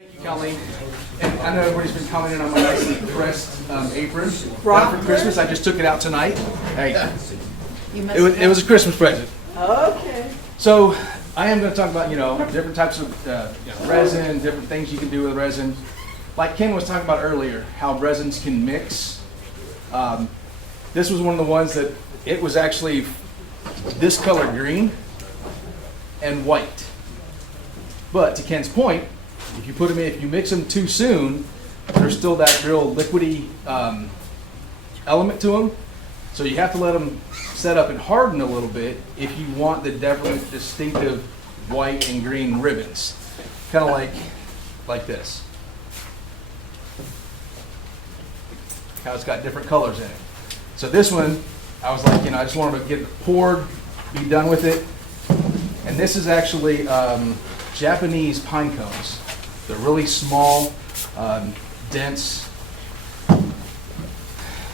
Thank you, Colleen. And I know everybody's been commenting on my nicely pressed apron. Got for Christmas. I just took it out tonight. Hey, it was a Christmas present. Okay. So I am going to talk about different types of resin, different things you can do with resin. Like Ken was talking about earlier, how resins can mix. This was one of the ones that it was actually this color green and white. But to Ken's point, if you mix them too soon, there's still that real liquidy element to them. So you have to let them set up and harden a little bit if you want the definite distinctive white and green ribbons. Kind of like this. How it's got different colors in it. So this one, I was like, I just wanted to get it poured, be done with it. And this is actually Japanese pine cones. They're really small, dense.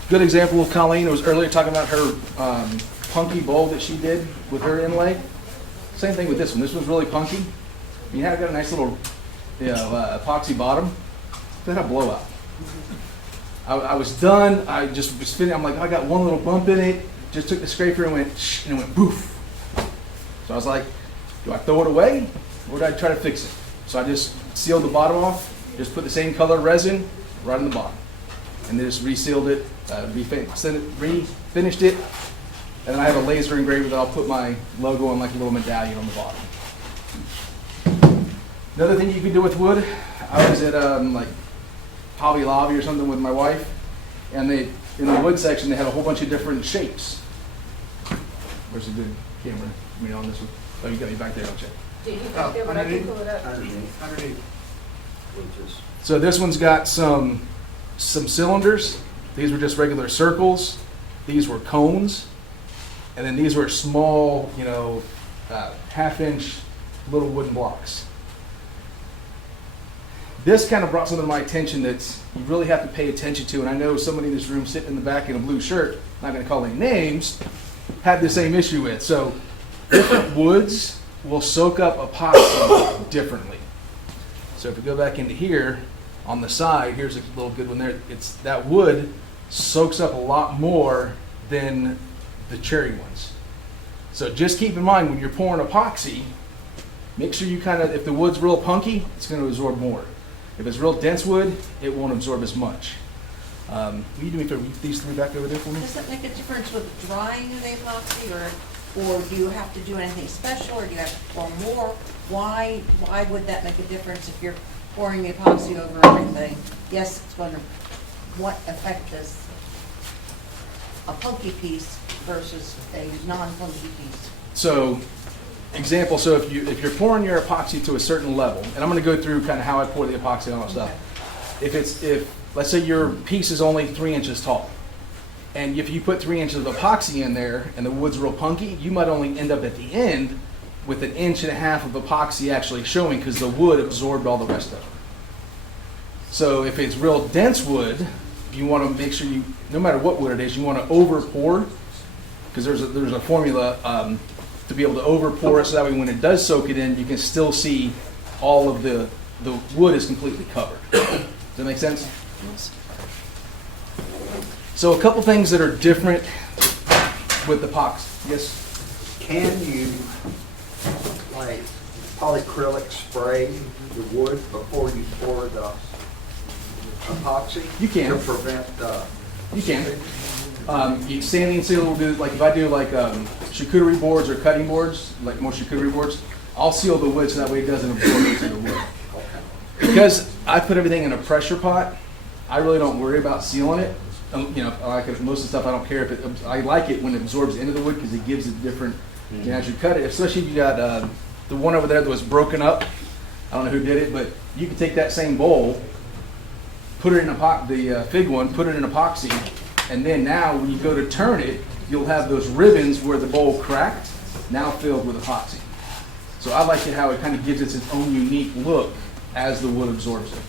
Good example of Colleen was earlier talking about her punky bowl that she did with her inlay. Same thing with this one. This one's really punky. You have got a nice little epoxy bottom. Then a blowout. I was done. I just was finished. I'm like, I got one little bump in it. Just took the scraper and went, and it went poof. So I was like, do I throw it away or do I try to fix it? So I just sealed the bottom off, just put the same color resin right on the bottom. And then just resealed it, refinished it, and then I have a laser engraver that I'll put my logo on, like a little medallion on the bottom. Another thing you can do with wood, I was at like Hobby Lobby or something with my wife, and in the wood section they had a whole bunch of different shapes. Where's a good camera? On this one. Oh, you got me back there, don't you? Underneath. So this one's got some cylinders. These were just regular circles. These were cones. And then these were small, half-inch little wooden blocks. This kind of brought something to my attention that you really have to pay attention to. And I know somebody in this room sitting in the back in a blue shirt, not going to call any names, had the same issue with. So different woods will soak up epoxy differently. So if we go back into here, on the side, here's a little good one there. It's that wood soaks up a lot more than the cherry ones. So just keep in mind when you're pouring epoxy, make sure you if the wood's real punky, it's going to absorb more. If it's real dense wood, it won't absorb as much. Will you do me a favor? These three back over there for me? Does that make a difference with drying of the epoxy, or do you have to do anything special, or do you have to pour more? Why would that make a difference if you're pouring the epoxy over everything? Yes, it's going to, what effect does a punky piece versus a non-punky piece? So, example, so if you're pouring your epoxy to a certain level, and I'm going to go through kind of how I pour the epoxy and all that stuff. If let's say your piece is only 3 inches tall, and if you put 3 inches of epoxy in there and the wood's real punky, you might only end up at the end with 1.5 inches of epoxy actually showing because the wood absorbed all the rest of it. So if it's real dense wood, you want to make sure no matter what wood it is, you want to over pour, because there's a formula to be able to over pour it so that way when it does soak it in, you can still see all of the wood is completely covered. Does that make sense? Yes. So a couple things that are different with epoxy. Yes? Can you, like, polyacrylic spray the wood before you pour the epoxy? You can. To prevent You can. Sanding seal will do, like if I do like charcuterie boards or cutting boards, like most charcuterie boards, I'll seal the wood so that way it doesn't absorb into the wood. Because I put everything in a pressure pot, I really don't worry about sealing it. I like it, most of the stuff I don't care if I like it when it absorbs into the wood because it gives it different. As you cut it, especially if you got the one over there that was broken up. I don't know who did it, but you can take that same bowl, put it in the fig one, put it in epoxy, and then now when you go to turn it, you'll have those ribbons where the bowl cracked, now filled with epoxy. So I like it how it kind of gives it its own unique look as the wood absorbs it.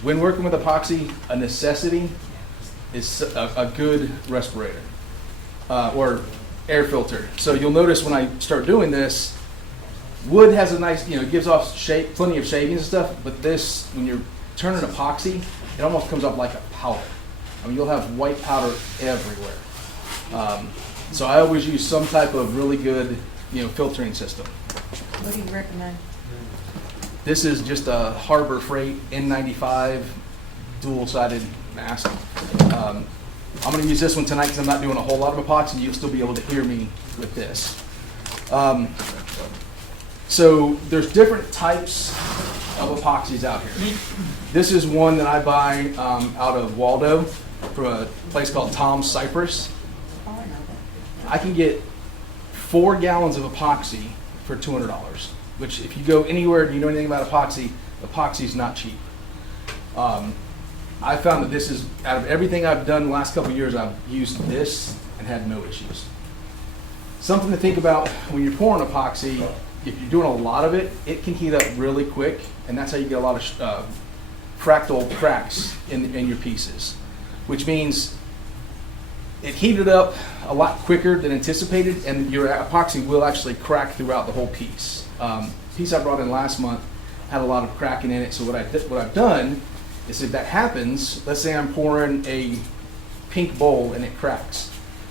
When working with epoxy, a necessity is a good respirator or air filter. So you'll notice when I start doing this, Wood has a nice, it gives off shape, plenty of shavings and stuff, but this, when you're turning epoxy, it almost comes up like a powder. I mean, you'll have white powder everywhere. So I always use some type of really good, filtering system. What do you recommend? This is just a Harbor Freight N95 dual-sided mask. I'm going to use this one tonight because I'm not doing a whole lot of epoxy. You'll still be able to hear me with this. So there's different types of epoxies out here. This is one that I buy out of Waldo from a place called Tom's Cypress. Oh, I know that. I can get 4 gallons of epoxy for $200, which if you go anywhere and you know anything about epoxy, epoxy is not cheap. I found that this is, out of everything I've done the last couple of years, I've used this and had no issues. Something to think about when you're pouring epoxy, if you're doing a lot of it, it can heat up really quick, and that's how you get a lot of fractal cracks in your pieces, which means it heated up a lot quicker than anticipated, and your epoxy will actually crack throughout the whole piece. The piece I brought in last month had a lot of cracking in it, so what I've done is if that happens, let's say I'm pouring a pink bowl and it cracks,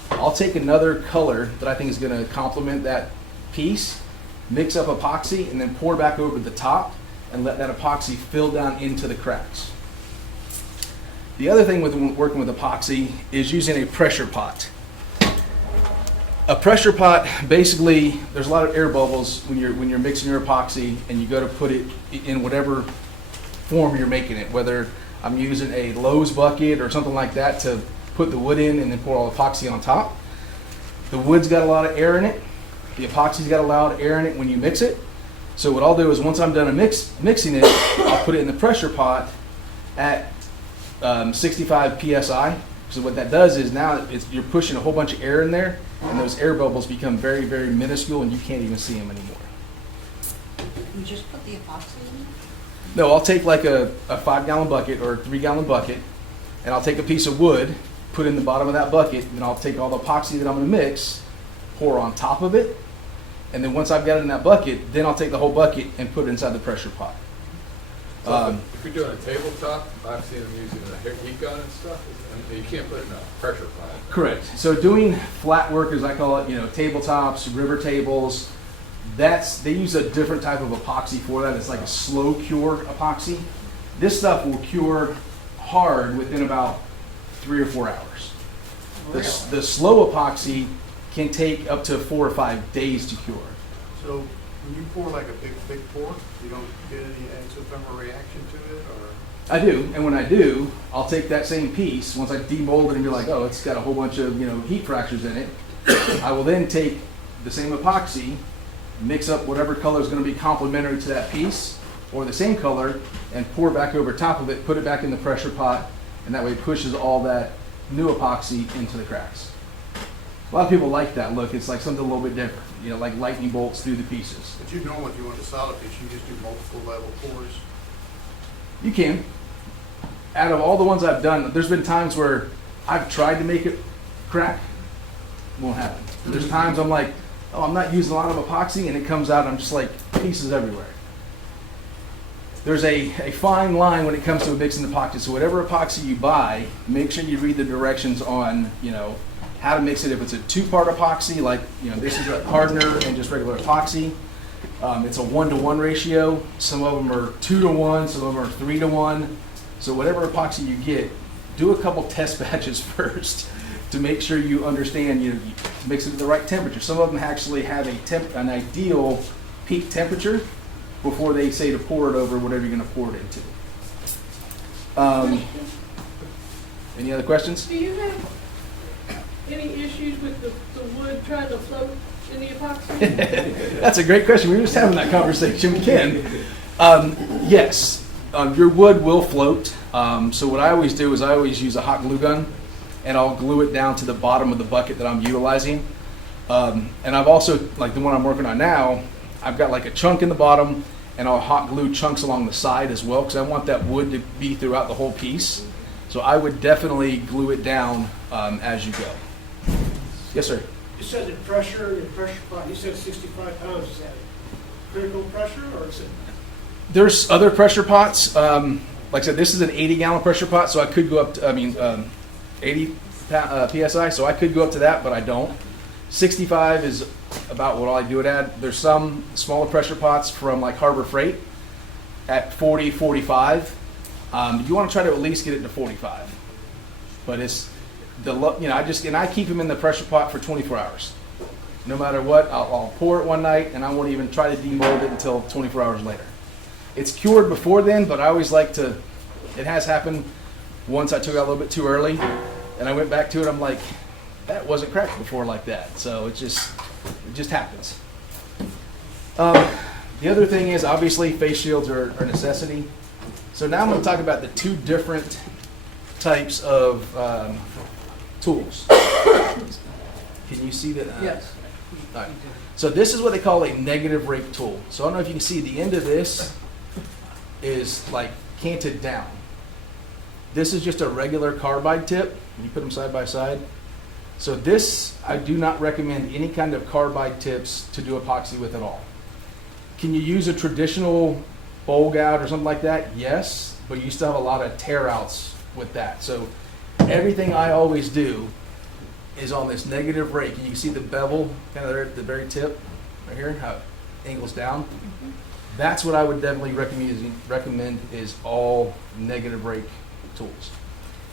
I'll take another color that I think is going to complement that piece, mix up epoxy, and then pour back over the top and let that epoxy fill down into the cracks. The other thing with working with epoxy is using a pressure pot. A pressure pot, basically, there's a lot of air bubbles when you're mixing your epoxy and you go to put it in whatever form you're making it, whether I'm using a Lowe's bucket or something like that to put the wood in and then pour all epoxy on top. The wood's got a lot of air in it. The epoxy's got a lot of air in it when you mix it. So what I'll do is once I'm done mixing it, I'll put it in the pressure pot at 65 psi. So what that does is now you're pushing a whole bunch of air in there, and those air bubbles become very, very minuscule, and you can't even see them anymore. You just put the epoxy in? No, I'll take like a 5-gallon bucket or a 3-gallon bucket, and I'll take a piece of wood, put it in the bottom of that bucket, and then I'll take all the epoxy that I'm going to mix, pour on top of it, and then once I've got it in that bucket, then I'll take the whole bucket and put it inside the pressure pot. So if you're doing a tabletop, I've seen them using a heat gun and stuff, and you can't put it in a pressure pot. Correct. So doing flat work, as I call it, tabletops, river tables, they use a different type of epoxy for that. It's like a slow cure epoxy. This stuff will cure hard within about 3 or 4 hours. The slow epoxy can take up to 4 or 5 days to cure. So when you pour like a big pour, you don't get any exothermal reaction to it, or? I do, and when I do, I'll take that same piece, once I demold it and be like, oh, it's got a whole bunch of heat fractures in it, I will then take the same epoxy, mix up whatever color is going to be complementary to that piece, or the same color, and pour back over top of it, put it back in the pressure pot, and that way it pushes all that new epoxy into the cracks. A lot of people like that look. It's like something a little bit different, like lightning bolts through the pieces. But you know, if you want a solid piece, you just do multiple level pours. You can. Out of all the ones I've done, there's been times where I've tried to make it crack, won't happen. There's times I'm like, oh, I'm not using a lot of epoxy, and it comes out, I'm just like, pieces everywhere. There's a fine line when it comes to mixing epoxy. So whatever epoxy you buy, make sure you read the directions on, how to mix it. If it's a 2-part epoxy, like, this is a hardener and just regular epoxy, it's a 1-to-1 ratio. Some of them are 2-to-1, some of them are 3-to-1. So whatever epoxy you get, do a couple test batches first to make sure you understand, you mix it at the right temperature. Some of them actually have an ideal peak temperature before they say to pour it over whatever you're going to pour it into. Any other questions? Do you have any issues with the wood trying to float in the epoxy? That's a great question. We were just having that conversation. We can. Yes, your wood will float. So what I always do is I always use a hot glue gun, and I'll glue it down to the bottom of the bucket that I'm utilizing. And I've also, like the one I'm working on now, I've got like a chunk in the bottom, and I'll hot glue chunks along the side as well, because I want that wood to be throughout the whole piece. So I would definitely glue it down as you go. Yes, sir. You said the pressure in the pressure pot, you said 65 pounds, is that critical pressure, or is it? There's other pressure pots. Like I said, this is an 80-gallon pressure pot, so I could go up to, 80 PSI, so I could go up to that, but I don't. 65 is about what I do it at. There's some smaller pressure pots from like Harbor Freight at 40, 45. You want to try to at least get it to 45. But it's I keep them in the pressure pot for 24 hours. No matter what, I'll pour it one night and I won't even try to demold it until 24 hours later. It's cured before then, but I always like to, it has happened once I took it out a little bit too early and I went back to it, I'm like, that wasn't cracked before like that. So it just happens. The other thing is obviously face shields are a necessity. So now I'm going to talk about the two different types of tools. Can you see that? Yes. All right. So this is what they call a negative rake tool. So I don't know if you can see the end of this is like canted down. This is just a regular carbide tip. You put them side by side. So this, I do not recommend any kind of carbide tips to do epoxy with at all. Can you use a traditional bowl gout or something like that? Yes, but you still have a lot of tear outs with that. So everything I always do is on this negative rake. And you can see the bevel kind of there at the very tip, right here, how it angles down. That's what I would definitely recommend is all negative rake tools.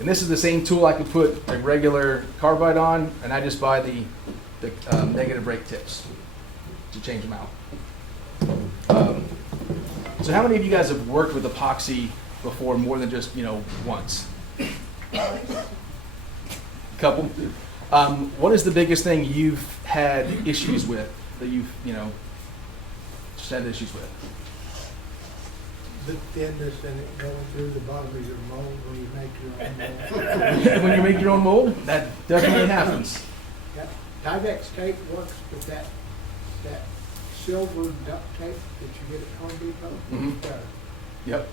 And this is the same tool I could put a regular carbide on, and I just buy the negative rake tips to change them out. So how many of you guys have worked with epoxy before more than just, once? A couple? What is the biggest thing you've had issues with that you've, just had issues with? The thinness and it going through the bottom of your mold when you make your own mold. When you make your own mold, that definitely happens. Yeah. Tyvek's tape works, but that silver duct tape that you get at Home Depot Mhm. is better. Yep.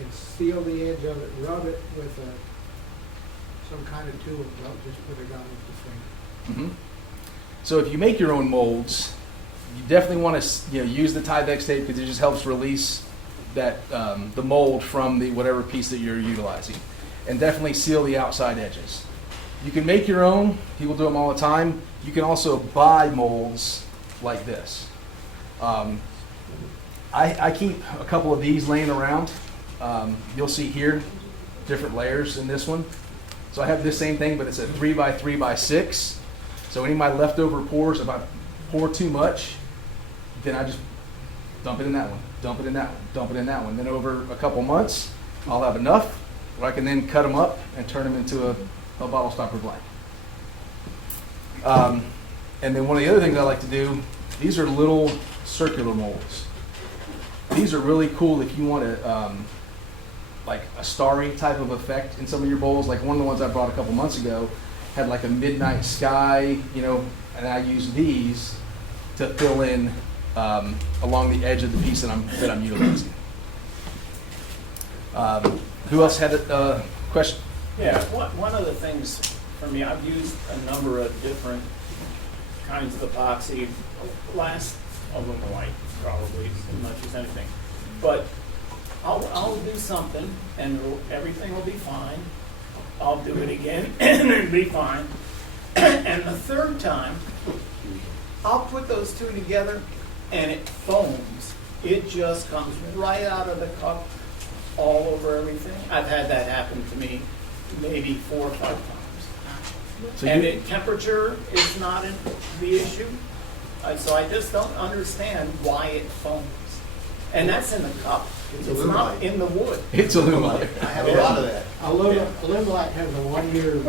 And seal the edge of it, rub it with some kind of tool, don't just put it on with the finger. Mhm. So if you make your own molds, you definitely want to use the Tyvek tape because it just helps release that the mold from the whatever piece that you're utilizing, and definitely seal the outside edges. You can make your own. People do them all the time. You can also buy molds like this. I keep a couple of these laying around. You'll see here different layers in this one. So I have this same thing, but it's a 3x3x6. So any of my leftover pours, if I pour too much, then I just dump it in that one, dump it in that one, dump it in that one. Then over a couple months, I'll have enough where I can then cut them up and turn them into a bottle stopper blank. And then one of the other things I like to do, these are little circular molds. These are really cool if you want to, like a starry type of effect in some of your bowls. Like one of the ones I brought a couple months ago had like a midnight sky, and I use these to fill in along the edge of the piece that I'm utilizing. Who else had a question? Yeah, one of the things for me, I've used a number of different kinds of epoxy, last aluminum white probably as much as anything. But I'll do something and everything will be fine. I'll do it again and it'll be fine. And the third time, I'll put those two together and it foams. It just comes right out of the cup all over everything. I've had that happen to me maybe 4 or 5 times. So And the temperature is not the issue. So I just don't understand why it foams. And that's in the cup. It's not in the wood. It's aluminum. I have a lot of that. Aluminite has a 1-year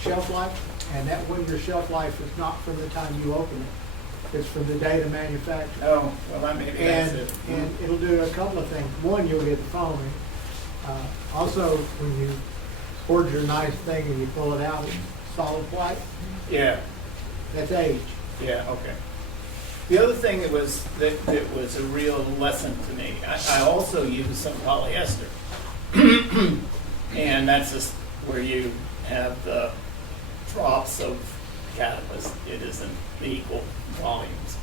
shelf life, and that 1-year shelf life is not from the time you open it. It's from the date of manufacture. Oh, well, maybe that's it. And it'll do a couple of things. One, you'll get the foaming. Also, when you poured your nice thing and you pull it out, it's solid white. Yeah, That's age. yeah, okay. The other thing that was a real lesson to me, I also use some polyester. And that's just where you have the drops of catalyst. It isn't the equal volumes.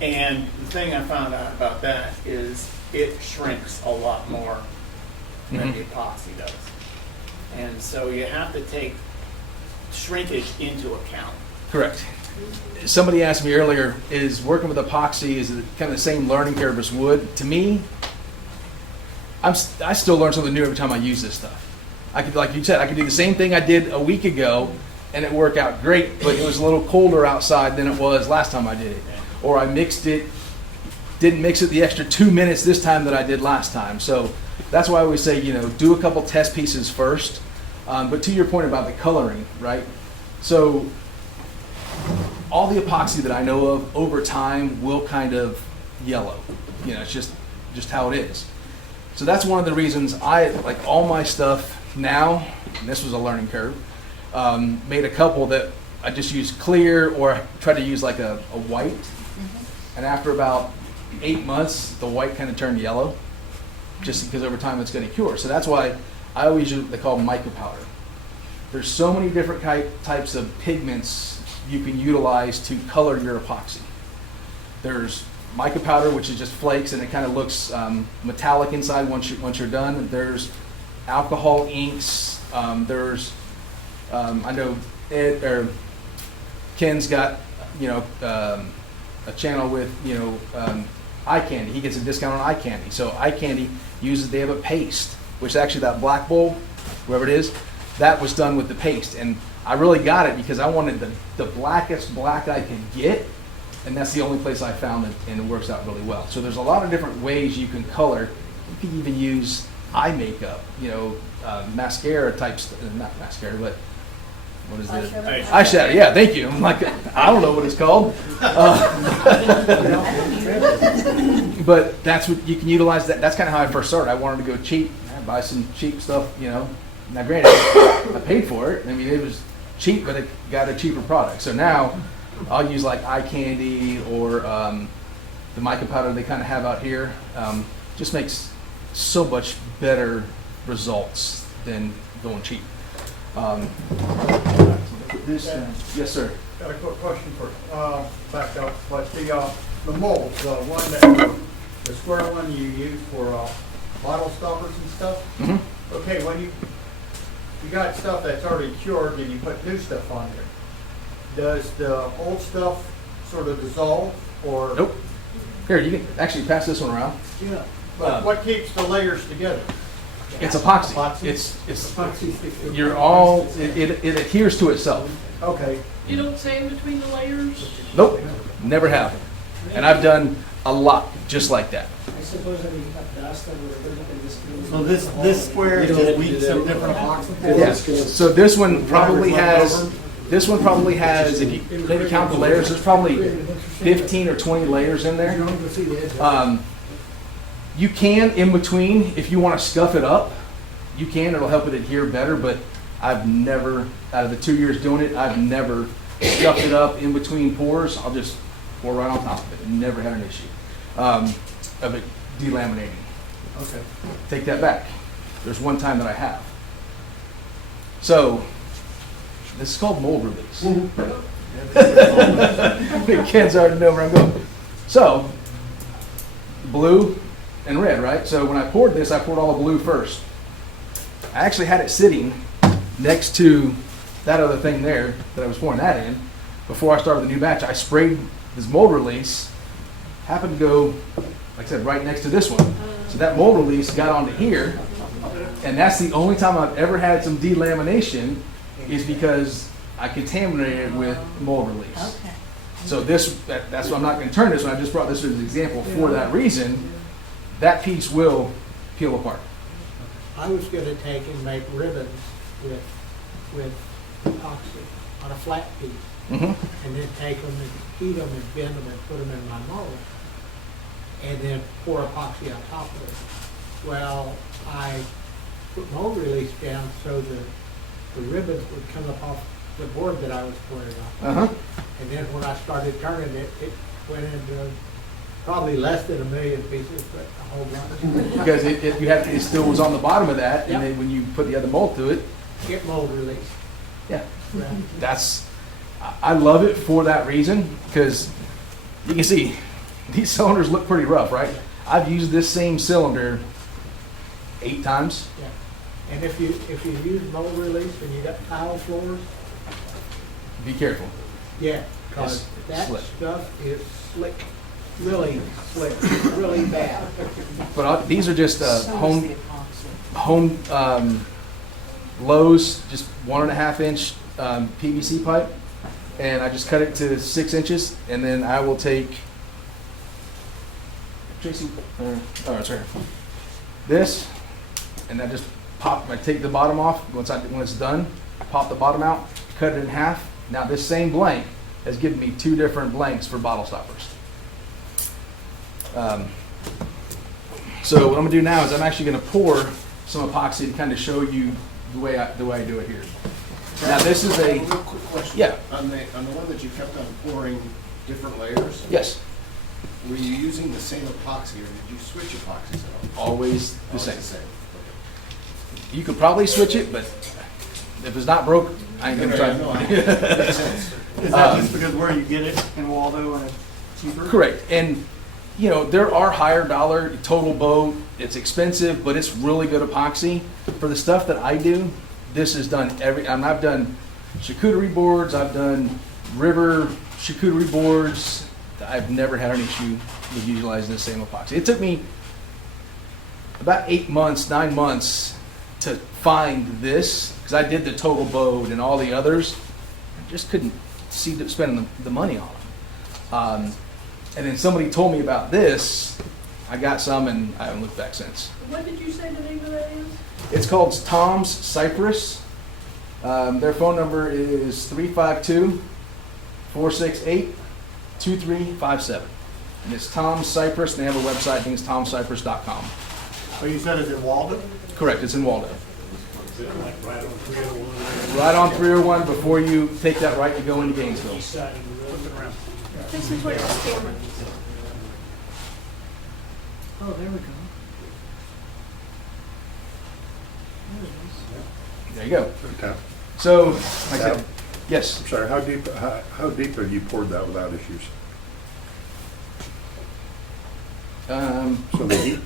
And the thing I found out about that is it shrinks a lot more than the epoxy does. And so you have to take shrinkage into account. Correct. Somebody asked me earlier, is working with epoxy, is it kind of the same learning curve as wood? To me, I still learn something new every time I use this stuff. I could, like you said, I could do the same thing I did a week ago and it worked out great, but it was a little colder outside than it was last time I did it. Or I mixed it, didn't mix it the extra 2 minutes this time that I did last time. So that's why I always say, do a couple test pieces first. But to your point about the coloring, right? So all the epoxy that I know of over time will kind of yellow. It's just how it is. So that's one of the reasons I like all my stuff now, and this was a learning curve, made a couple that I just used clear or I tried to use like a white. And after about 8 months, the white kind of turned yellow just because over time it's going to cure. So that's why I always use what they call micro powder. There's so many different types of pigments you can utilize to color your epoxy. There's mica powder, which is just flakes, and it kind of looks metallic inside once you're done. There's alcohol inks. There's I know Ken's got a channel with eye candy. He gets a discount on eye candy. So eye candy they have a paste, which actually that black bowl, whoever it is, that was done with the paste. And I really got it because I wanted the blackest black I could get, and that's the only place I found it, and it works out really well. So there's a lot of different ways you can color. You can even use eye makeup, mascara types, not mascara, but what is it? Eyeshadow. Yeah, thank you. I'm like, I don't know what it's called. But that's what you can utilize. That's kind of how I first started. I wanted to go cheap, buy some cheap stuff, Now granted, I paid for it. I mean, it was cheap, but it got a cheaper product. So now I'll use like eye candy or the mica powder they kind of have out here. Just makes so much better results than going cheap. Yes, sir. Got a quick question for, back up, but the molds, the one that, the square one you use for bottle stoppers and stuff. Mm-hmm. Okay, when you got stuff that's already cured and you put new stuff on there, does the old stuff sort of dissolve or? Nope. Here, you can actually pass this one around. Yeah. But what keeps the layers together? It's epoxy. Epoxy? It's Epoxy sticks to it adheres to itself. Okay. You don't sand between the layers? Nope, never have. And I've done a lot just like that. I suppose that we got dust and we're looking at this. So this square just weeks of different epoxy? Yes. So this one probably has, if you maybe count the layers, there's probably 15 or 20 layers in there. You can, in between, if you want to scuff it up, you can. It'll help it adhere better, but I've never, out of the 2 years doing it, I've never scuffed it up in between pours. I'll just pour right on top of it. Never had an issue of it delaminating. Okay. Take that back. There's one time that I have. So, this is called mold release. Ken's already know where I'm going. So, blue and red, right? So when I poured this, I poured all the blue first. I actually had it sitting next to that other thing there that I was pouring that in. Before I started the new batch, I sprayed this mold release. Happened to go, like I said, right next to this one. So that mold release got onto here. And that's the only time I've ever had some delamination is because I contaminated it with mold release. Okay. So that's why I'm not going to turn this one. I just brought this as an example for that reason. That piece will peel apart. I was gonna take and make ribbons with epoxy on a flat piece, Mm-hmm. and then take them and heat them and bend them and put them in my mold, and then pour epoxy on top of it. Well, I put mold release down so the ribbons would come up off the board that I was pouring on. Uh-huh. And then when I started turning it, it went into probably less than 1 million pieces, but a whole bunch. Because it still was on the bottom of that, Yep. and then when you put the other mold to it, Get mold release. yeah, Right. I love it for that reason, because you can see these cylinders look pretty rough, right? I've used this same cylinder 8 times. Yeah. And if you use mold release and you got tile floors, Be careful. yeah, because It's that slick. stuff is slick, really slick, really bad. But these are just So is home the epoxy. Lowe's, just 1.5 inch PVC pipe, and I just cut it to 6 inches, and then I will take Tracy. Oh, it's right here. This, and I just pop. I take the bottom off when it's done. I pop the bottom out, cut it in half. Now this same blank has given me 2 different blanks for bottle stoppers. So what I'm gonna do now is I'm actually gonna pour some epoxy to kind of show you the way I do it here. Now this is A a, real quick question. yeah, On the one that you kept on pouring different layers, yes, were you using the same epoxy or did you switch epoxies at all? always the Always same. You could probably switch it, but if it's not broke, I ain't gonna Okay, no, try. makes sense. Is that just because where you get it in Waldo and it's cheaper? Correct, and you know, there are higher dollar total boat, it's expensive, but it's really good epoxy. For the stuff that I do, this is done I've done charcuterie boards, I've done river charcuterie boards. I've never had an issue with utilizing the same epoxy. It took me about 8 months, 9 months to find this, because I did the total boat and all the others. I just couldn't see spending the money on them. And then somebody told me about this. I got some, and I haven't looked back since. What did you say the name of that is? It's called Tom's Cypress. Their phone number is 352-468-2357. And it's Tom's Cypress, and they have a website. I think it's tomcypress.com. So you said it's in Waldo? Correct, it's in Waldo. Right on 301 before you take that right to go into Gainesville. This is where it's camera. Oh, there we go. There you go. Okay. So, like I said, yes. I'm sorry, how deep have you poured that without issues? So the heat,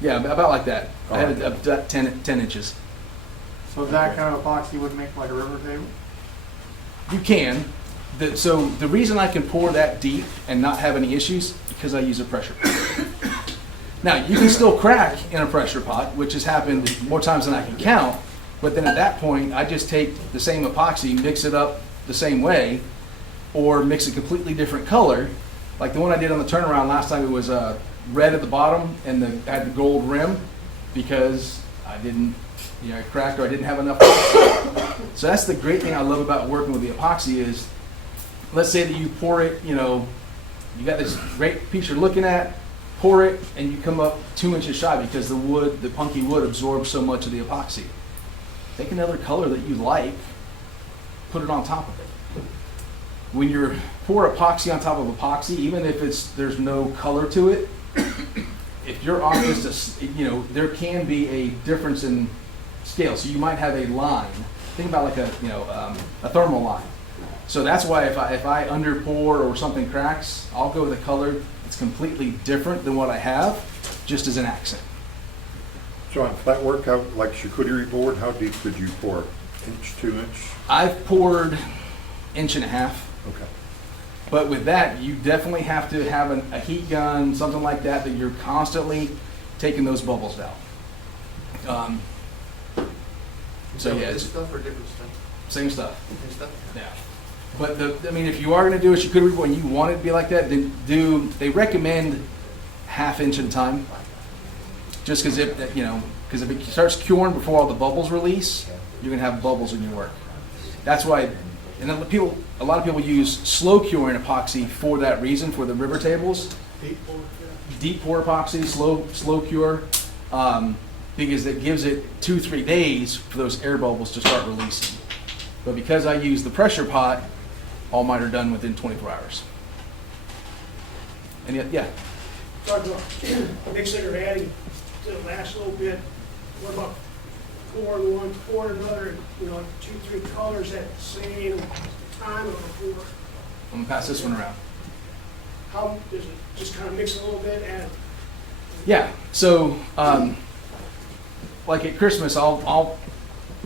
Yeah, about like that. I had it up to 10 inches. So that kind of epoxy would make like a river table? You can. So the reason I can pour that deep and not have any issues because I use a pressure pot. Now you can still crack in a pressure pot, which has happened more times than I can count. But then at that point, I just take the same epoxy, mix it up the same way, or mix a completely different color. Like the one I did on the turnaround last time, it was red at the bottom and had the gold rim because I didn't, it cracked or I didn't have enough. So that's the great thing I love about working with the epoxy is, let's say that you pour it, you got this great piece you're looking at, pour it, and you come up 2 inches shy because the punky wood absorbs so much of the epoxy. Take another color that you like, put it on top of it. When you pour epoxy on top of epoxy, even if there's no color to it, if you're off just there can be a difference in scale. So you might have a line. Think about like a thermal line. So that's why if I under pour or something cracks, I'll go with a color that's completely different than what I have, just as an accent. so on flat work, like charcuterie board, how deep could you pour? Inch, 2 inch? I've poured 1.5 inches. Okay. But with that, you definitely have to have a heat gun, something like that you're constantly taking those bubbles out. So yeah, it's stuff or different stuff? same stuff. Different stuff? Yeah. But if you are going to do a charcuterie board and you want it to be like that, then they recommend 1/2 inch at a time. Just because if it starts curing before all the bubbles release, you're going to have bubbles in your work. That's why, and a lot of people use slow curing epoxy for that reason, for the river tables. Deep pour epoxy, slow cure, because it gives it 2-3 days for those air bubbles to start releasing. But because I use the pressure pot, all mine are done within 24 hours. And yeah, Talk about mixing or adding to the last little bit. What about pouring one, pouring another, 2-3 colors at the same time of a pour? I'm gonna pass this one around. how, does it just kind of mix a little bit and? Yeah, so, like at Christmas, I'll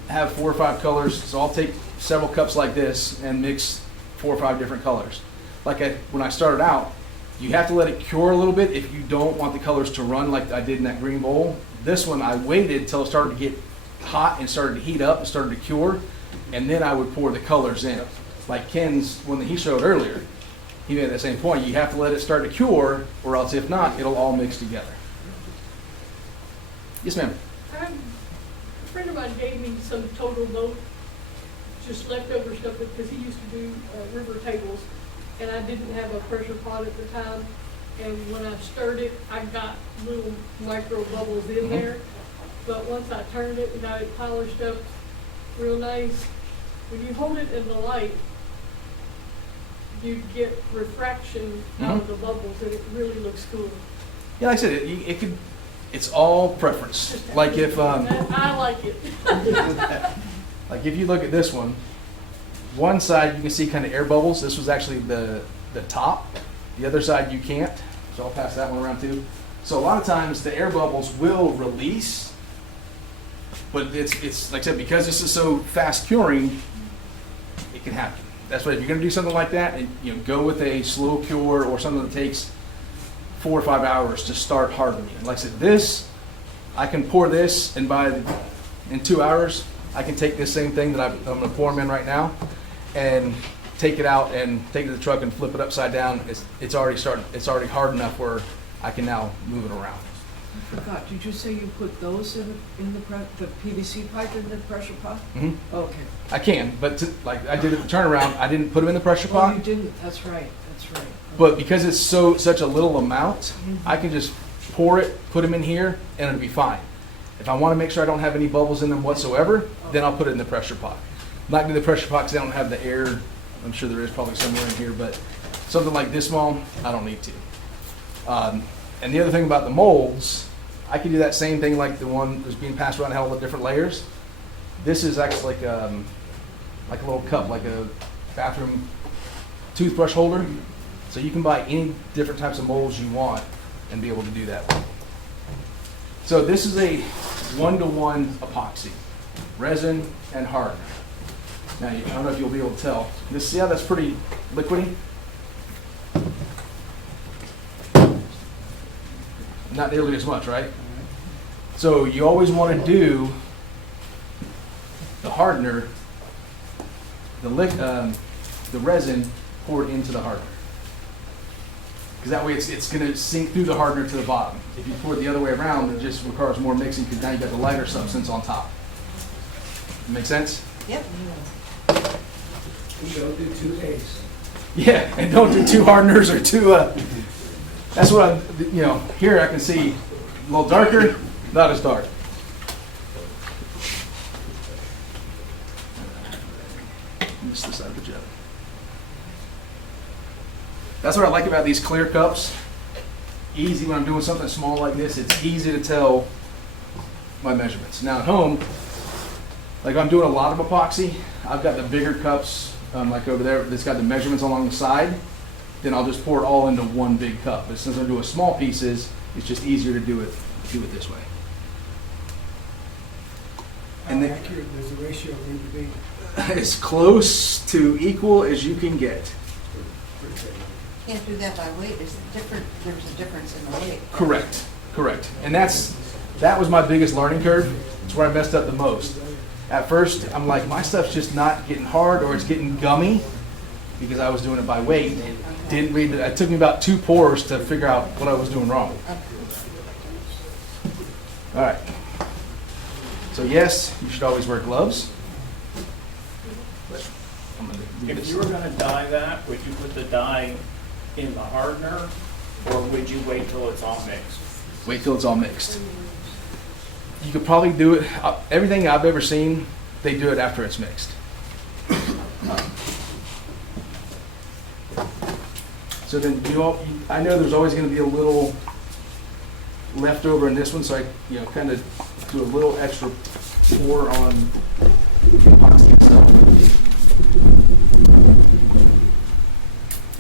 have 4 or 5 colors, so I'll take several cups like this and mix 4 or 5 different colors. When I started out, you have to let it cure a little bit if you don't want the colors to run like I did in that green bowl. This one, I waited till it started to get hot and started to heat up and started to cure, and then I would pour the colors in. Like Ken's, when he showed earlier, he made that same point. You have to let it start to cure, or else if not, it'll all mix together. Yes, ma'am. A friend of mine gave me some total note, just leftover stuff, because he used to do river tables, and I didn't have a pressure pot at the time. And when I stirred it, I got little micro bubbles in there. But once I turned it and got it polished up real nice, when you hold it in the light, you get refraction out of the bubbles, and it really looks cool. Yeah, like I said, it could. It's all preference. Like if I like it. like if you look at this one side you can see kind of air bubbles. This was actually the top. The other side you can't. So I'll pass that one around too. So a lot of times the air bubbles will release, but it's like I said, because this is so fast curing, it can happen. That's why if you're going to do something like that, and go with a slow cure or something that takes 4 or 5 hours to start hardening. And like I said, this, I can pour this, and in 2 hours, I can take this same thing that I'm going to pour them in right now, and take it out and take it to the truck and flip it upside down. It's already started. It's already hard enough where I can now move it around. I forgot, did you say you put those in the PVC pipe in the pressure pot? Mm-hmm. Okay. I can, but like I did at the turnaround, I didn't put them in the pressure Oh, pot. you didn't, that's right. But because it's such a little amount, I can just pour it, put them in here, and it'll be fine. If I want to make sure I don't have any bubbles in them whatsoever, then I'll put it in the pressure pot. I'm not going to do the pressure pot because I don't have the air. I'm sure there is probably somewhere in here, but something like this small, I don't need to. And the other thing about the molds, I can do that same thing like the one that was being passed around, had all the different layers. This is actually like a little cup, like a bathroom toothbrush holder. So you can buy any different types of molds you want and be able to do that. So this is a 1-to-1 epoxy, resin and hardener. Now, I don't know if you'll be able to tell. See how that's pretty liquidy? Not nearly as much, right? So you always want to do the hardener, the resin poured into the hardener. Because that way it's going to sink through the hardener to the bottom. If you pour it the other way around, it just requires more mixing because now you've got the lighter substance on top. Make sense? Yep. We don't do 2 A's. Yeah, and don't do 2 hardeners or 2, that's what here I can see a little darker, not as dark. Miss this out of the jug. That's what I like about these clear cups. Easy when I'm doing something small like this, it's easy to tell my measurements. Now at home, like if I'm doing a lot of epoxy, I've got the bigger cups, like over there, that's got the measurements along the side. Then I'll just pour it all into one big cup. But since I'm doing small pieces, it's just easier to do it this way. How accurate does the ratio need to be? As close to equal as you can get. Can't do that by weight. There's a difference in the weight. Correct. And that was my biggest learning curve. It's where I messed up the most. At first, I'm like, my stuff's just not getting hard or it's getting gummy because I was doing it by weight. Didn't read it. It took me about 2 pours to figure out what I was doing wrong. All right. So yes, you should always wear gloves. But I'm gonna do If this. you were going to dye that, would you put the dye in the hardener, or would you wait till it's all mixed? Wait till it's all mixed. You could probably do it, everything I've ever seen, they do it after it's mixed. So then, I know there's always going to be a little left over in this one, so I, kind of do a little extra pour on epoxy stuff.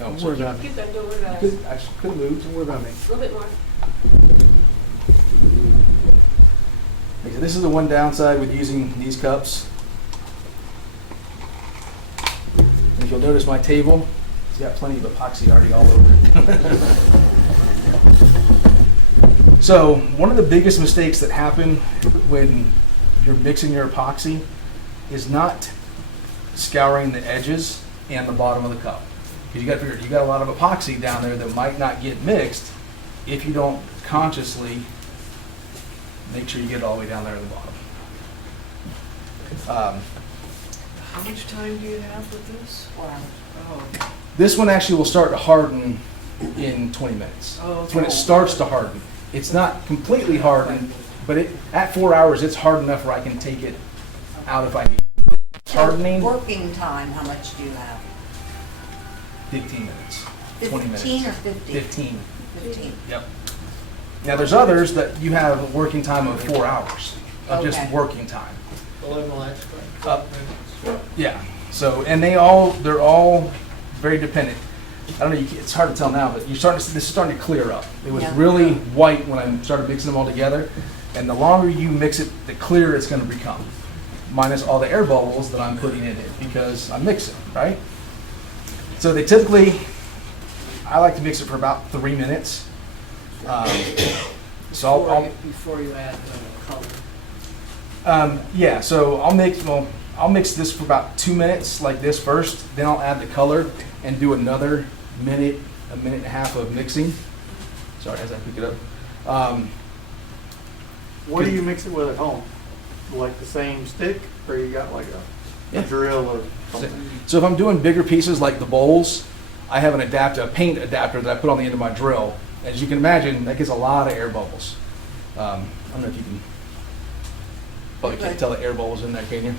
No, Don't so worry about me. Get that door, guys. I just could move. Don't worry about me. A little bit more. Okay, this is the one downside with using these cups. If you'll notice my table, it's got plenty of epoxy already all over it. So one of the biggest mistakes that happen when you're mixing your epoxy is not scouring the edges and the bottom of the cup. Because you got to figure, you got a lot of epoxy down there that might not get mixed if you don't consciously make sure you get it all the way down there at the bottom. How much time do you have with this? Wow. Oh, This one actually will start to harden in 20 minutes. Oh, It's when it starts to harden. It's not completely hardened, but at 4 hours, it's hard enough where I can take it out if I need. Hardening, Working time, how much do you have? 15 minutes, 20 minutes. 15 or 50? 15. 15. Yep. Now, there's others that you have a working time of 4 hours of just Okay. working time. 11 lights, Yeah. So, and they're all very dependent. I don't know, it's hard to tell now, but this is starting to clear up. It was Yeah. really white when I started mixing them all together. And the longer you mix it, the clearer it's going to become. Minus all the air bubbles that I'm putting in it because I'm mixing, right? So they typically, I like to mix it for about 3 minutes. So before you add the color. yeah, so I'll mix this for about 2 minutes like this first, then I'll add the color and do another minute, a minute and a half of mixing. Sorry, as I pick it up. What do you mix it with at home? Like the same stick, or you got like a drill or something? So if I'm doing bigger pieces like the bowls, I have an adapter, a paint adapter that I put on the end of my drill. As you can imagine, that gets a lot of air bubbles. I don't know if you can, probably can't tell the air bubbles in there, can you?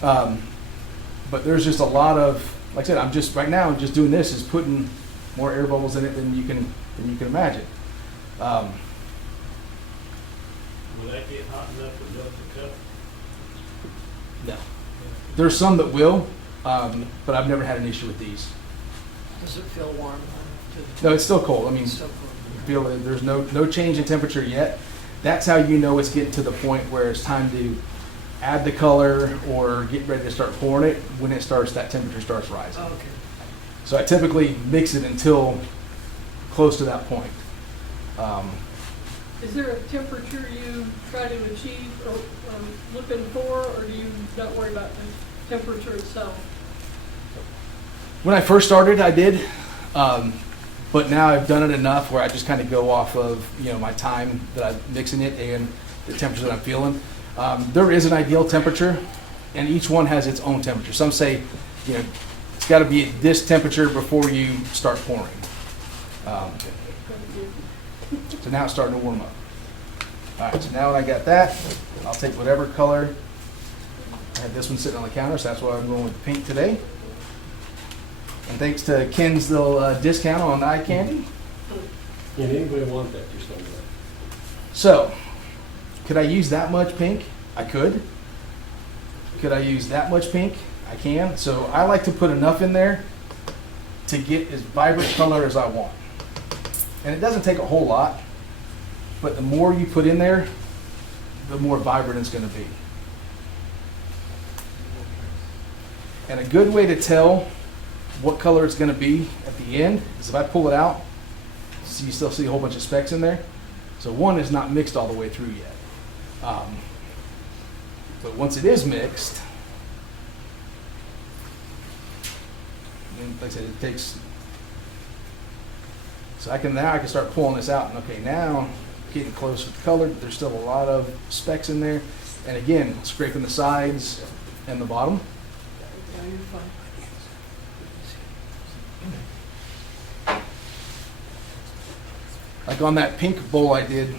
But there's just a lot of, like I said, right now I'm just doing this, is putting more air bubbles in it than you can imagine. Will that get hot enough to melt the cup? No. There's some that will, but I've never had an issue with these. Does it feel warm enough to? No, it's still cold. I mean, It's still cold. feel that there's no change in temperature yet. That's how you know it's getting to the point where it's time to add the color or get ready to start pouring it. When that temperature starts rising. Okay. So I typically mix it until close to that point. Is there a temperature you try to achieve or looking for, or do you not worry about the temperature itself? When I first started, I did, but now I've done it enough where I just kind of go off of my time that I'm mixing it and the temperature that I'm feeling. There is an ideal temperature, and each one has its own temperature. Some say, it's got to be at this temperature before you start pouring. So now it's starting to warm up. All right, so now when I got that, I'll take whatever color. I had this one sitting on the counter, so that's why I'm going with pink today. And thanks to Ken's little discount on eye candy. Can anybody want that, just don't do it. So, could I use that much pink? I could. Could I use that much pink? I can. So I like to put enough in there to get as vibrant color as I want. And it doesn't take a whole lot, but the more you put in there, the more vibrant it's going to be. And a good way to tell what color it's going to be at the end is if I pull it out, so you still see a whole bunch of specks in there. So one is not mixed all the way through yet. But once it is mixed, and like I said, it takes. So now I can start pulling this out, and okay, now getting close with the color, but there's still a lot of specks in there. And again, scraping the sides and the bottom. Yeah, you're fine. Like on that pink bowl I did,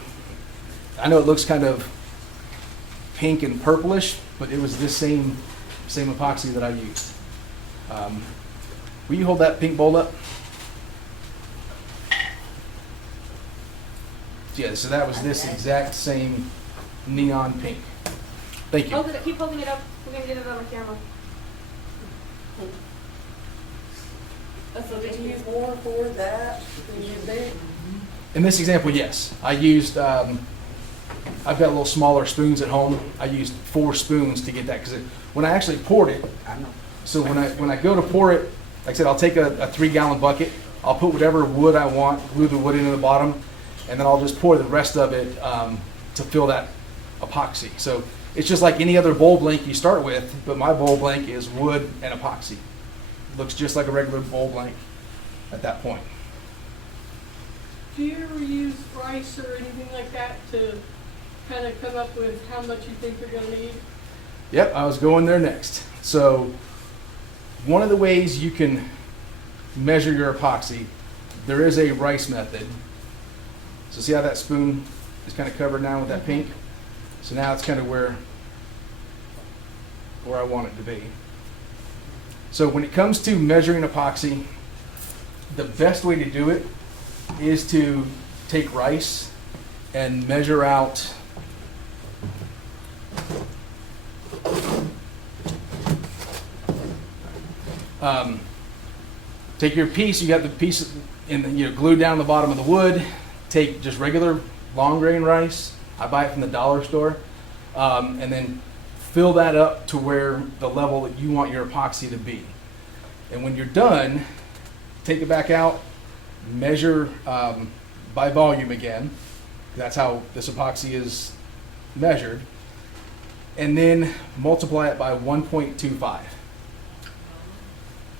I know it looks kind of pink and purplish, but it was this same epoxy that I used. Will you hold that pink bowl up? Yeah, so that was this exact same neon pink. Thank you. Keep holding it up. We're gonna get it on the camera. That's what Did they you use. use more for that than you did? In this example, yes. I used, I've got little smaller spoons at home. I used 4 spoons to get that, because when I actually poured it, so when I go to pour it, like I said, I'll take a 3-gallon bucket, I'll put whatever wood I want, glue the wood into the bottom, and then I'll just pour the rest of it to fill that epoxy. So it's just like any other bowl blank you start with, but my bowl blank is wood and epoxy. It looks just like a regular bowl blank at that point. Do you ever use rice or anything like that to kind of come up with how much you think you're gonna need? Yep, I was going there next. So one of the ways you can measure your epoxy, there is a rice method. So see how that spoon is kind of covered now with that pink? So now it's kind of where I want it to be. So when it comes to measuring epoxy, the best way to do it is to take rice and measure out take your piece, you got the piece glued down the bottom of the wood, take just regular long grain rice, I buy it from the dollar store, and then fill that up to where the level that you want your epoxy to be. And when you're done, take it back out, measure by volume again, that's how this epoxy is measured, and then multiply it by 1.25.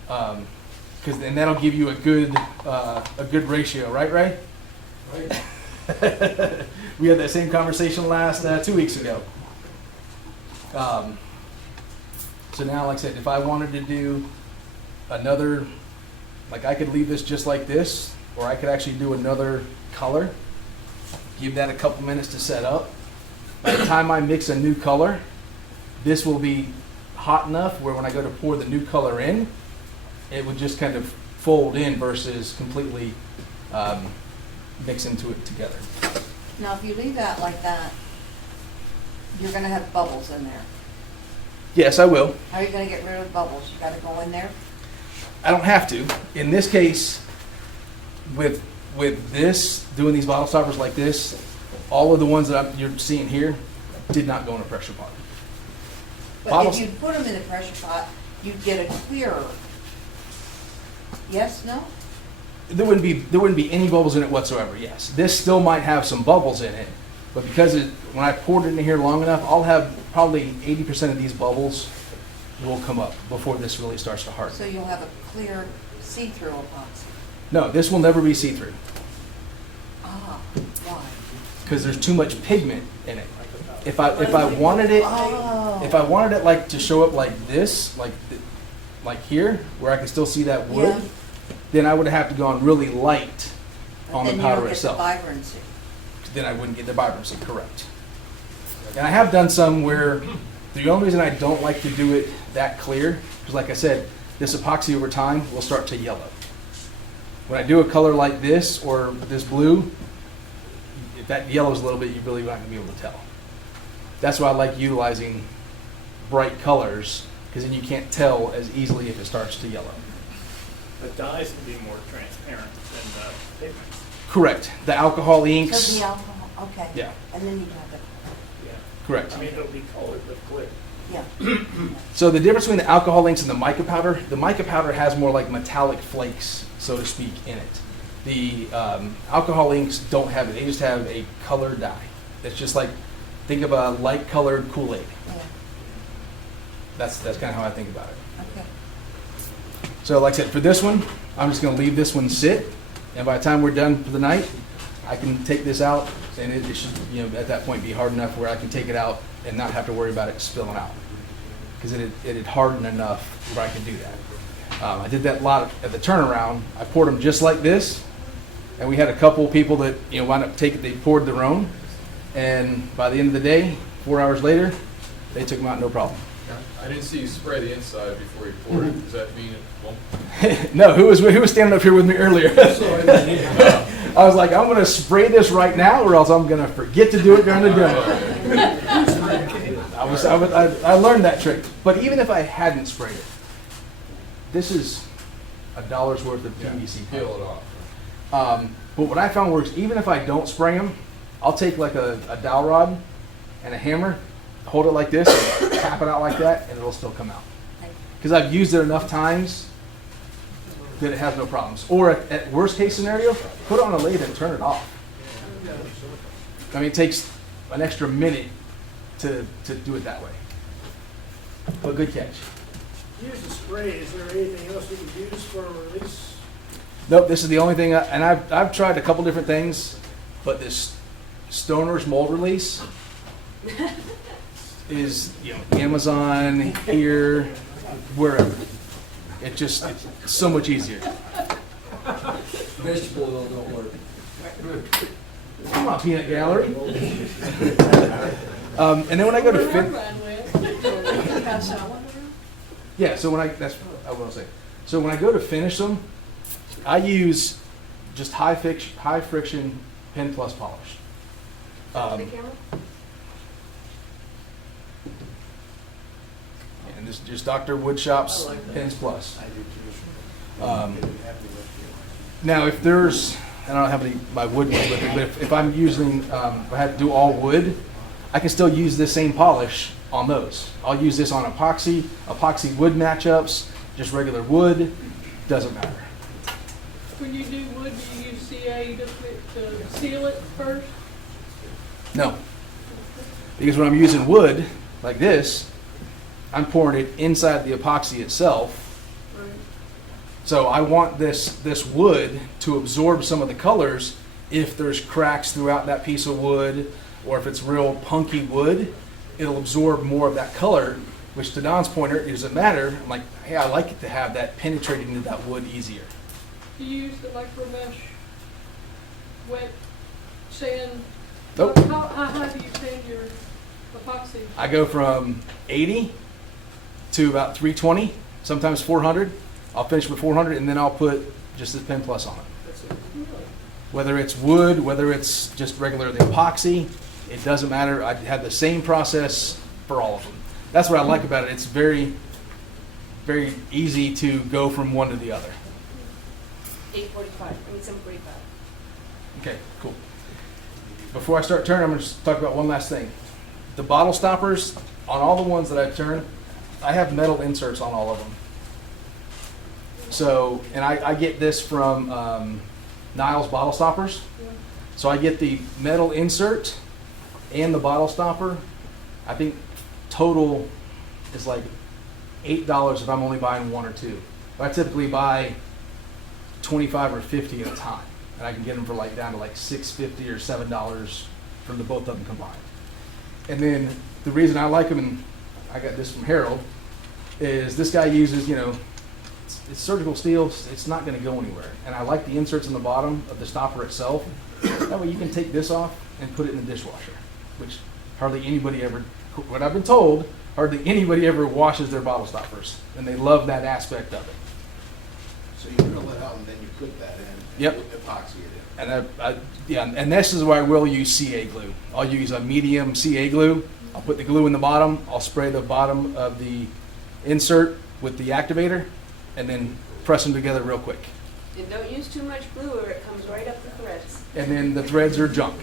Because then that'll give you a good ratio, right, Ray? Right. We had that same conversation last 2 weeks ago. So now, like I said, if I wanted to do another, like I could leave this just like this, or I could actually do another color, give that a couple minutes to set up. By the time I mix a new color, this will be hot enough where when I go to pour the new color in, it would just kind of fold in versus completely mix into it together. Now, if you leave that like that, you're gonna have bubbles in there. Yes, I will. How are you gonna get rid of bubbles? You gotta go in there? I don't have to. In this case, with this, doing these bottle stoppers like this, all of the ones that you're seeing here did not go in a pressure pot. But Bottles- if you put them in a pressure pot, you'd get a clearer. Yes, no? There wouldn't be any bubbles in it whatsoever. Yes, this still might have some bubbles in it, but because when I poured it in here long enough, I'll have probably 80% of these bubbles will come up before this really starts to harden. So you'll have a clear see-through epoxy. No, this will never be see-through Ah, why? because there's too much pigment in it. If I wanted it, Oh. if I wanted it like to show up like this, like here, where I can still see that wood, Yeah. then I would have to go on really light on the Then you powder don't get itself. the vibrancy. Then I wouldn't get the vibrancy, correct. And I have done some where the only reason I don't like to do it that clear, because like I said, this epoxy over time will start to yellow. When I do a color like this or this blue, if that yellows a little bit, you really not going to be able to tell. That's why I like utilizing bright colors, because then you can't tell as easily if it starts to yellow. The dyes can be more transparent than the pigments. Correct. The alcohol inks. So the alcohol, okay. Yeah. And then you have the, Yeah. Correct. I mean, it'll be colored with glitter. yeah. So the difference between the alcohol inks and the mica powder has more like metallic flakes, so to speak, in it. The alcohol inks don't have it. They just have a color dye. It's just like, think of a light colored Kool-Aid. Yeah, That's kind of how I think about it. okay. So like I said, for this one, I'm just going to leave this one sit, and by the time we're done for the night, I can take this out, and it should, at that point be hard enough where I can take it out and not have to worry about it spilling out, because it had hardened enough where I can do that. I did that a lot at the turnaround. I poured them just like this, and we had a couple people that wound up they poured their own, and by the end of the day, 4 hours later, they took them out no problem. I didn't see you spray the inside before you poured it. Does that mean it won't? No, who was standing up here with me earlier? I was like, I'm going to spray this right now, or else I'm going to forget to do it during the demo. I learned that trick. But even if I hadn't sprayed it, this is $1's worth of Yeah, PVC pipe. peel it off. But what I found works, even if I don't spray them, I'll take like a dowel rod and a hammer, hold it like this, and tap it out like that, and it'll still come out. Because I've used it enough times that it has no problems. Or at worst case scenario, put it on a lathe and turn it off. I mean, it takes an extra minute to do it that way. But good catch. Use the spray, is there anything else you could use for a release? Nope, this is the only thing, and I've tried a couple different things, but this Stoner's mold release is, Amazon, here, wherever. It's so much easier. Vegetable oil don't work. Come on, peanut gallery. And then when I go to Pass that one around? yeah, so when that's what I will say. So when I go to finish them, I use just high friction Pen Plus polish. And this is just Dr. Woodshop's Pens Plus. Now, if there's, I don't have my wood ones with me, but if I'm using, if I have to do all wood, I can still use this same polish on those. I'll use this on epoxy wood matchups, just regular wood, doesn't matter. When you do wood, do you use CA to seal it first? No. Because when I'm using wood, like this, I'm pouring it inside the epoxy itself. Right. So I want this wood to absorb some of the colors if there's cracks throughout that piece of wood, or if it's real punky wood, it'll absorb more of that color, which to Don's pointer, it doesn't matter. I'm like, hey, I like it to have that penetrating into that wood easier. Do you use the micro mesh wet sand? Nope. How high do you sand your epoxy? I go from 80 to about 320, sometimes 400. I'll finish with 400, and then I'll put just this Pen Plus on it. Really? Whether it's wood, whether it's just regular the epoxy, it doesn't matter. I have the same process for all of them. That's what I like about it. It's very, very easy to go from one to the other. 7:45. Okay, cool. Before I start turning, I'm going to just talk about one last thing. The bottle stoppers, on all the ones that I turn, I have metal inserts on all of them. So, and I get this from Niles Bottle Stoppers. Yeah. So I get the metal insert and the bottle stopper. I think total is like $8 if I'm only buying one or two. But I typically buy 25 or 50 at a time, and I can get them for like down to like $6.50 or $7 for the both of them combined. And then the reason I like them, and I got this from Harold, is this guy uses, it's surgical steel, it's not going to go anywhere. And I like the inserts on the bottom of the stopper itself. That way you can take this off and put it in the dishwasher, which hardly anybody ever, what I've been told, hardly anybody ever washes their bottle stoppers, and they love that aspect of it. So you drill it out and then you put that in. Yep. And epoxy it in. And and this is where I will use CA glue. I'll use a medium CA glue. I'll put the glue in the bottom. I'll spray the bottom of the insert with the activator, and then press them together real quick. And don't use too much glue or it comes right up the threads. And then the threads are junk.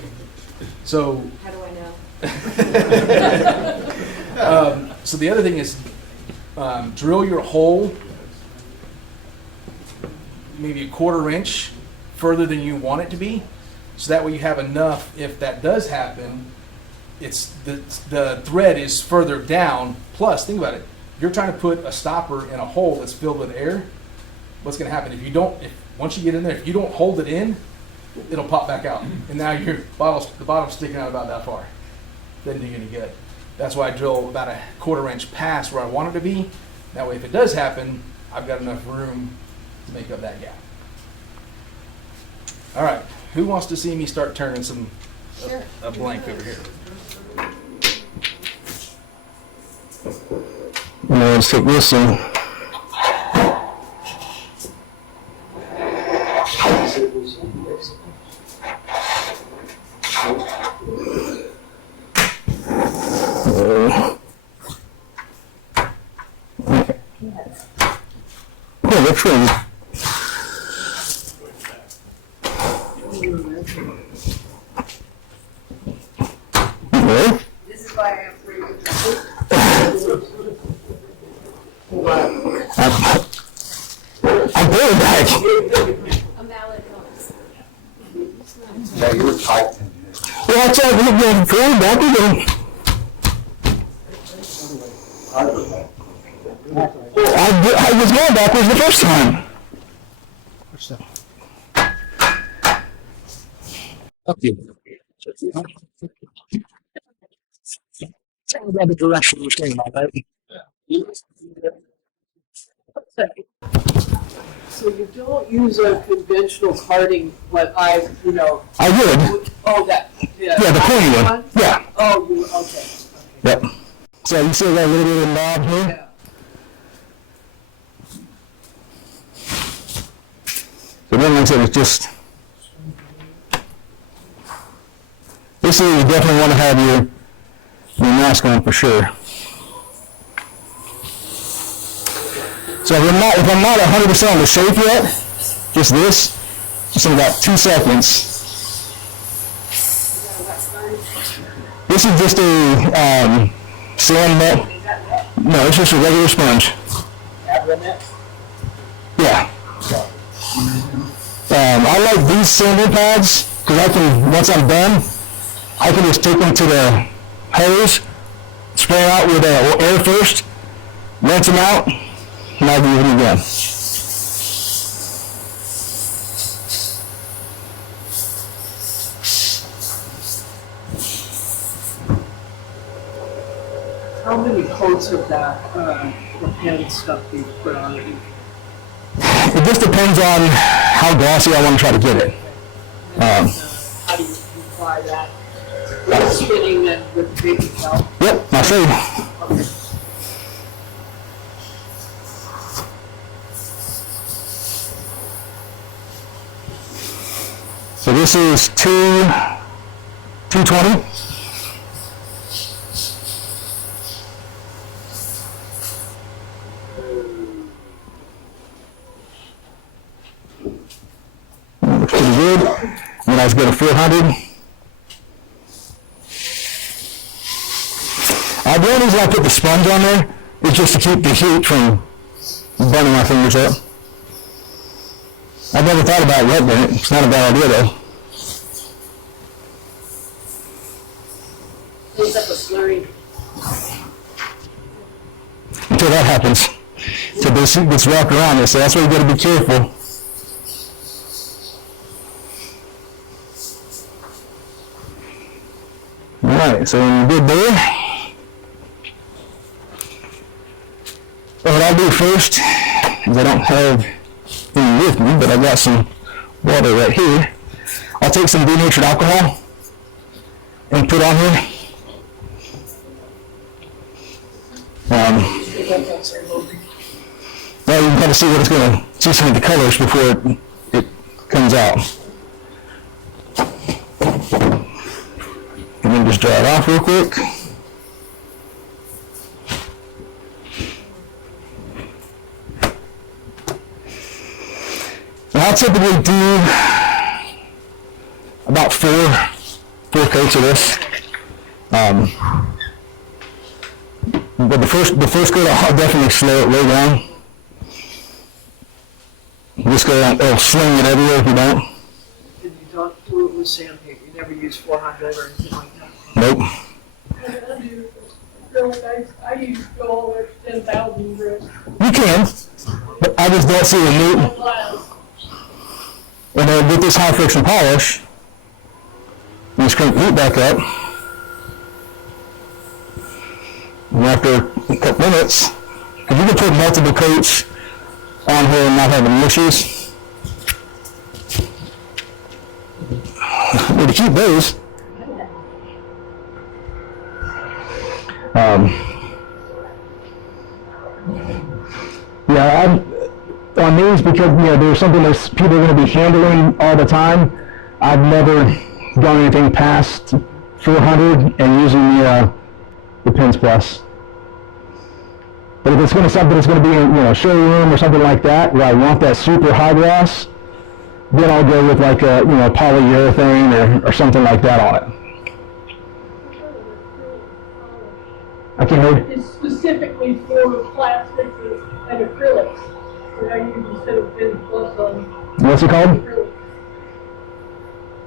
So, How do I know? so the other thing is drill your hole maybe a 1/4 inch further than you want it to be. So that way you have enough, if that does happen, it's the thread is further down. Plus, think about it. You're trying to put a stopper in a hole that's filled with air. What's going to happen if you don't? Once you get in there, if you don't hold it in, it'll pop back out, and now the bottom's sticking out about that far. Doesn't do you any good. That's why I drill about a 1/4 inch past where I want it to be. That way, if it does happen, I've got enough room to make up that gap. All right, who wants to see me start turning a blank over here? Let's take this one. Oh, that's really Really? This is why I have three. I'm pulling back. A mallet helps. Yeah, you were tight. Well, I tried to go forward, back again. I was going backwards the first time. Okay. About the direction we're staying about that. So you don't use a conventional carding, but I would. Oh, that, Yeah, the pointy one. Yeah. Oh, you, okay. Yep. So you see that little bit of knob here? Yeah. So then like I said, it's just, this is, you definitely want to have your mask on for sure. So if I'm not 100% on the shape yet, just this, just in about 2 seconds. This is just a sand net. No, it's just a regular sponge. Yeah. I like these sanding pads because I can, once I'm done, I can just take them to the hose, spray out with air first, rinse them out, and I'll do it again. How many coats of that, the pen stuff do you put on it? It just depends on how glossy I want to try to get it. How do you apply that? With spinning and with baby towel? Yep, I'll show you. Okay. So this is 220. Looks pretty good. And then I was going to 400. The only reason I put the sponge on there is just to keep the heat from burning my fingers up. I've never thought about wet burn it. It's not a bad idea though. Cleans up the slurry. Until that happens. So this gets wrapped around it, so that's why you gotta be careful. Alright, so when you're good there, so what I'll do first is I don't have any with me, but I got some water right here. I'll take some denatured alcohol and put on here. Well, you can kind of see what it's going to, see some of the colors before it comes out. And then just dry it off real quick. I'll typically do about four coats of this. But the first coat I'll definitely slow it way down. Just go around, it'll sling it everywhere if you don't. And you don't do it with sandpaper, you never use 400 or anything like that? Nope. I use go all the way to 10,000 grit. You can, but I just don't see the need. And then with this high friction polish, you just crank the heat back up. And after a couple minutes, because you can put multiple coats on here and not have any issues. But to keep those, yeah, on these, because there's something that people are going to be handling all the time, I've never done anything past 400 and using the Pins Plus. But if it's going to something that's going to be in a showroom or something like that, where I want that super high gloss, then I'll go with like a polyurethane or something like that on it. I can't hear you. It's specifically for plastics and acrylics that I use instead of Pen Plus on What's it called? acrylics.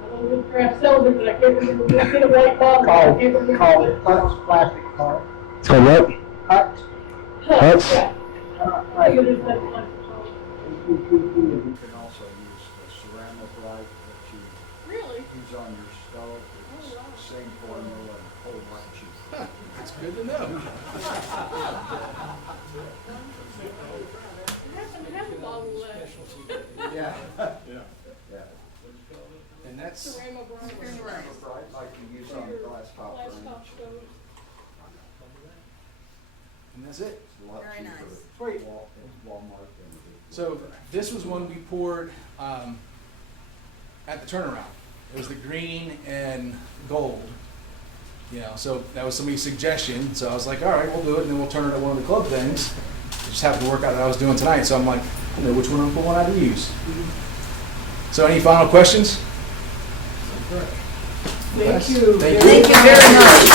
I don't know if Kraft sells it, but I can't remember. It's in a white bottle. I can't remember. Called plastic car. It's called what? Huts. Huts? Yeah. I think it is that plastic bottle. You can also use the ceramic light that you Really? use on your stove. It's the same formula and whole bunch of. It's good to know. I happen to have a bottle left. Yeah. And that's, Ceramic bottle. Like you use on glass top Glass furniture. top stove. and that's it. It's a lot Very cheaper nice. at Walmart than it is. So this was one we poured at the turnaround. It was the green and gold. You know, so that was somebody's suggestion. So I was like, all right, we'll do it, and then we'll turn it at one of the club things. It just happened to work out that I was doing tonight. So I'm like, I know which one I'm pulling out to use. So any final questions? Thank you. Thank you. Thank you very much.